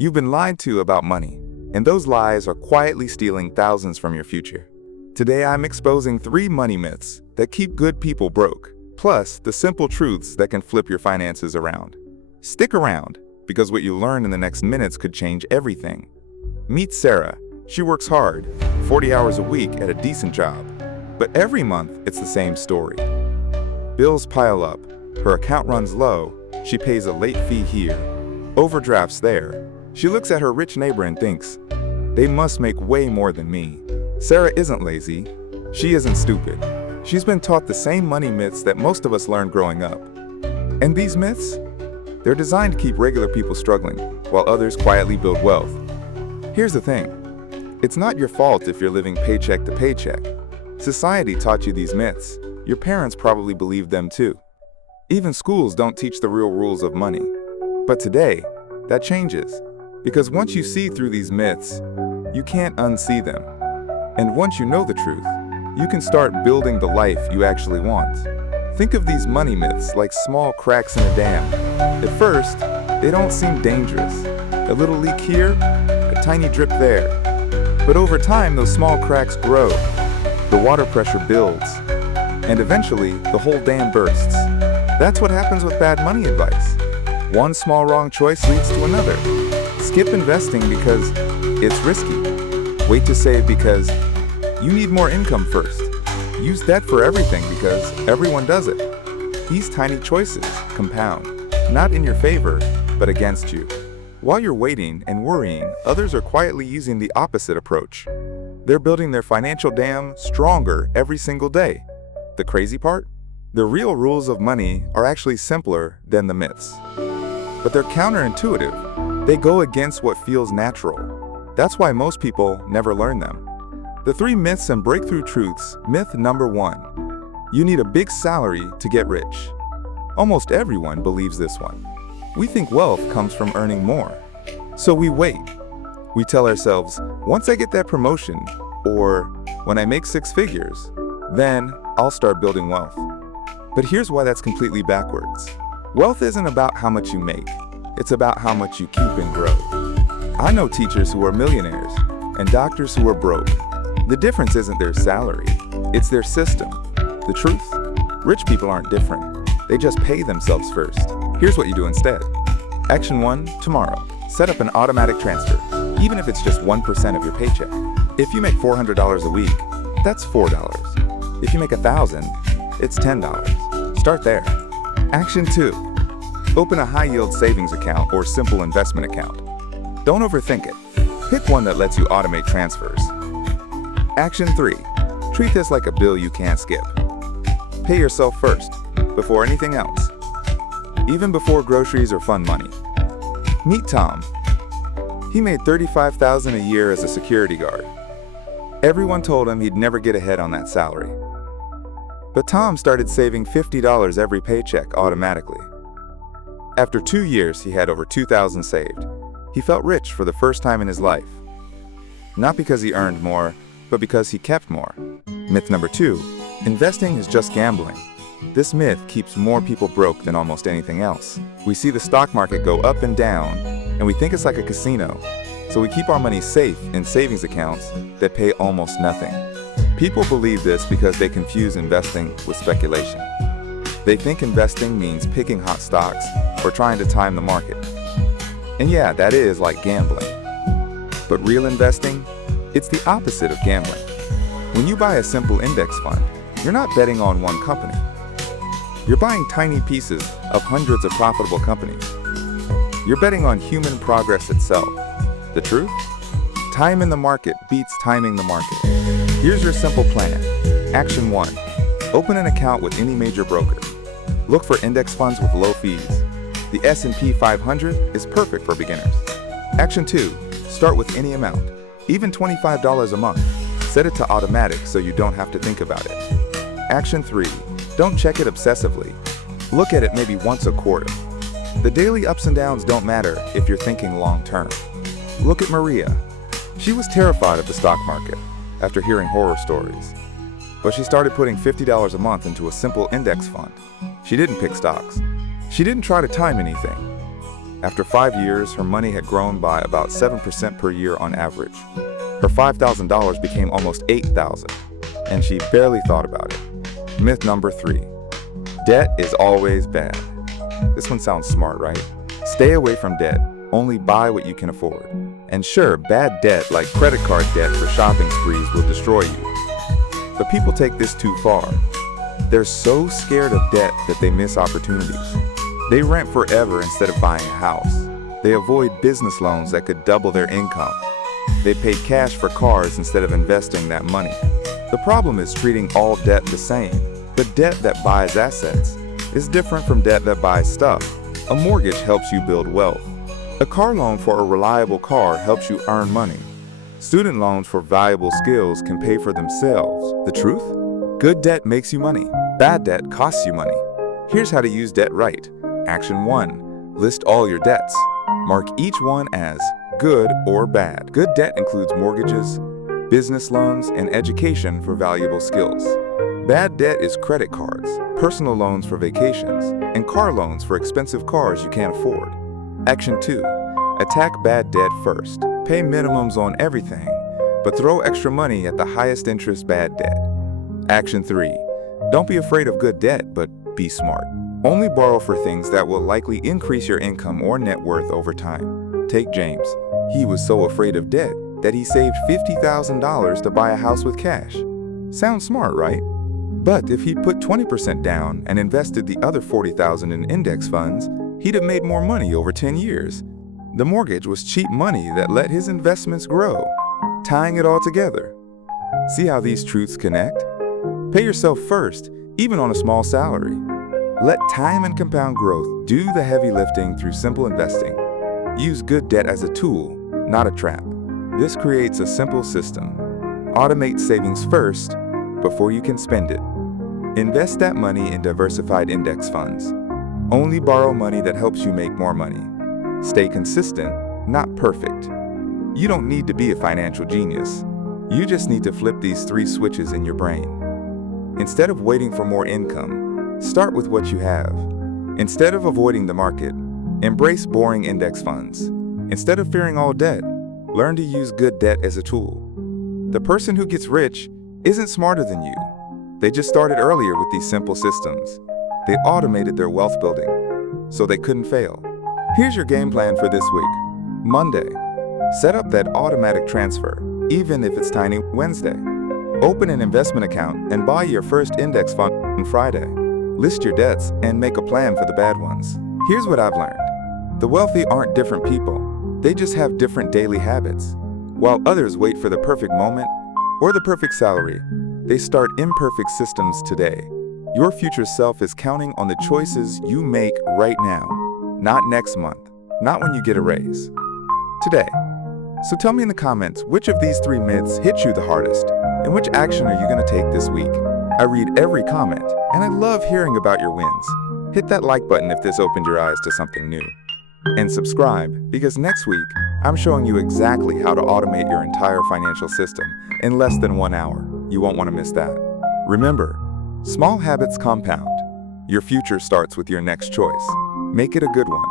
You've been lied to about money, and those lies are quietly stealing thousands from your future. Today I'm exposing 3 money myths that keep good people broke, plus the simple truths that can flip your finances around. Stick around, because what you learn in the next minutes could change everything. Meet Sarah. She works hard, 40 hours a week at a decent job. But every month, it's the same story. Bills pile up, her account runs low, she pays a late fee here, overdrafts there. She looks at her rich neighbor and thinks, they must make way more than me. Sarah isn't lazy. She isn't stupid. She's been taught the same money myths that most of us learned growing up. And these myths? They're designed to keep regular people struggling, while others quietly build wealth. Here's the thing. It's not your fault if you're living paycheck to paycheck. Society taught you these myths. Your parents probably believed them too. Even schools don't teach the real rules of money. But today, that changes. Because once you see through these myths, you can't unsee them. And once you know the truth, you can start building the life you actually want. Think of these money myths like small cracks in a dam. At first, they don't seem dangerous. A little leak here, a tiny drip there. But over time, those small cracks grow. The water pressure builds. And eventually, the whole dam bursts. That's what happens with bad money advice. One small wrong choice leads to another. Skip investing because it's risky. Wait to save because you need more income first. Use debt for everything because everyone does it. These tiny choices compound, not in your favor, but against you. While you're waiting and worrying, others are quietly using the opposite approach. They're building their financial dam stronger every single day. The crazy part? The real rules of money are actually simpler than the myths. But they're counterintuitive. They go against what feels natural. That's why most people never learn them. The 3 myths and breakthrough truths. Myth number 1. You need a big salary to get rich. Almost everyone believes this one. We think wealth comes from earning more. So we wait. We tell ourselves, once I get that promotion, or when I make 6 figures, then I'll start building wealth. But here's why that's completely backwards. Wealth isn't about how much you make. It's about how much you keep and grow. I know teachers who are millionaires and doctors who are broke. The difference isn't their salary, it's their system. The truth? Rich people aren't different. They just pay themselves first. Here's what you do instead. Action 1, tomorrow. Set up an automatic transfer, even if it's just 1% of your paycheck. If you make $400 a week, that's $4. If you make $1,000, it's $10. Start there. Action 2. Open a high-yield savings account or simple investment account. Don't overthink it. Pick one that lets you automate transfers. Action 3. Treat this like a bill you can't skip. Pay yourself first, before anything else. Even before groceries or fun money. Meet Tom. He made $35,000 a year as a security guard. Everyone told him he'd never get ahead on that salary. But Tom started saving $50 every paycheck automatically. After 2 years, he had over $2,000 saved. He felt rich for the first time in his life. Not because he earned more, but because he kept more. Myth number 2, investing is just gambling. This myth keeps more people broke than almost anything else. We see the stock market go up and down, and we think it's like a casino. So we keep our money safe in savings accounts that pay almost nothing. People believe this because they confuse investing with speculation. They think investing means picking hot stocks or trying to time the market. And yeah, that is like gambling. But real investing? It's the opposite of gambling. When you buy a simple index fund, you're not betting on one company. You're buying tiny pieces of hundreds of profitable companies. You're betting on human progress itself. The truth? Time in the market beats timing the market. Here's your simple plan. Action 1. Open an account with any major broker. Look for index funds with low fees. The S&P 500 is perfect for beginners. Action 2. Start with any amount, even $25 a month. Set it to automatic so you don't have to think about it. Action 3. Don't check it obsessively. Look at it maybe once a quarter. The daily ups and downs don't matter if you're thinking long term. Look at Maria. She was terrified of the stock market after hearing horror stories. But she started putting $50 a month into a simple index fund. She didn't pick stocks. She didn't try to time anything. After 5 years, her money had grown by about 7% per year on average. Her $5,000 became almost $8,000, and she barely thought about it. Myth number 3. Debt is always bad. This one sounds smart, right? Stay away from debt. Only buy what you can afford. And sure, bad debt like credit card debt for shopping sprees will destroy you. But people take this too far. They're so scared of debt that they miss opportunities. They rent forever instead of buying a house. They avoid business loans that could double their income. They pay cash for cars instead of investing that money. The problem is treating all debt the same. The debt that buys assets is different from debt that buys stuff. A mortgage helps you build wealth. A car loan for a reliable car helps you earn money. Student loans for valuable skills can pay for themselves. The truth? Good debt makes you money. Bad debt costs you money. Here's how to use debt right. Action 1. List all your debts. Mark each one as good or bad. Good debt includes mortgages, business loans, and education for valuable skills. Bad debt is credit cards, personal loans for vacations, and car loans for expensive cars you can't afford. Action 2. Attack bad debt first. Pay minimums on everything, but throw extra money at the highest interest bad debt. Action 3. Don't be afraid of good debt, but be smart. Only borrow for things that will likely increase your income or net worth over time. Take James. He was so afraid of debt that he saved $50,000 to buy a house with cash. Sounds smart, right? But if he put 20% down and invested the other $40,000 in index funds, he'd have made more money over 10 years. The mortgage was cheap money that let his investments grow, tying it all together. See how these truths connect? Pay yourself first, even on a small salary. Let time and compound growth do the heavy lifting through simple investing. Use good debt as a tool, not a trap. This creates a simple system. Automate savings first before you can spend it. Invest that money in diversified index funds. Only borrow money that helps you make more money. Stay consistent, not perfect. You don't need to be a financial genius. You just need to flip these 3 switches in your brain. Instead of waiting for more income, start with what you have. Instead of avoiding the market, embrace boring index funds. Instead of fearing all debt, learn to use good debt as a tool. The person who gets rich isn't smarter than you. They just started earlier with these simple systems. They automated their wealth building, so they couldn't fail. Here's your game plan for this week. Monday, set up that automatic transfer, even if it's tiny. Wednesday, open an investment account and buy your first index fund on Friday. List your debts and make a plan for the bad ones. Here's what I've learned. The wealthy aren't different people. They just have different daily habits. While others wait for the perfect moment or the perfect salary, they start imperfect systems today. Your future self is counting on the choices you make right now, not next month, not when you get a raise. Today. So tell me in the comments, which of these 3 myths hit you the hardest, and which action are you going to take this week? I read every comment, and I love hearing about your wins. Hit that like button if this opened your eyes to something new. And subscribe, because next week, I'm showing you exactly how to automate your entire financial system in less than 1 hour. You won't want to miss that. Remember, small habits compound. Your future starts with your next choice. Make it a good one.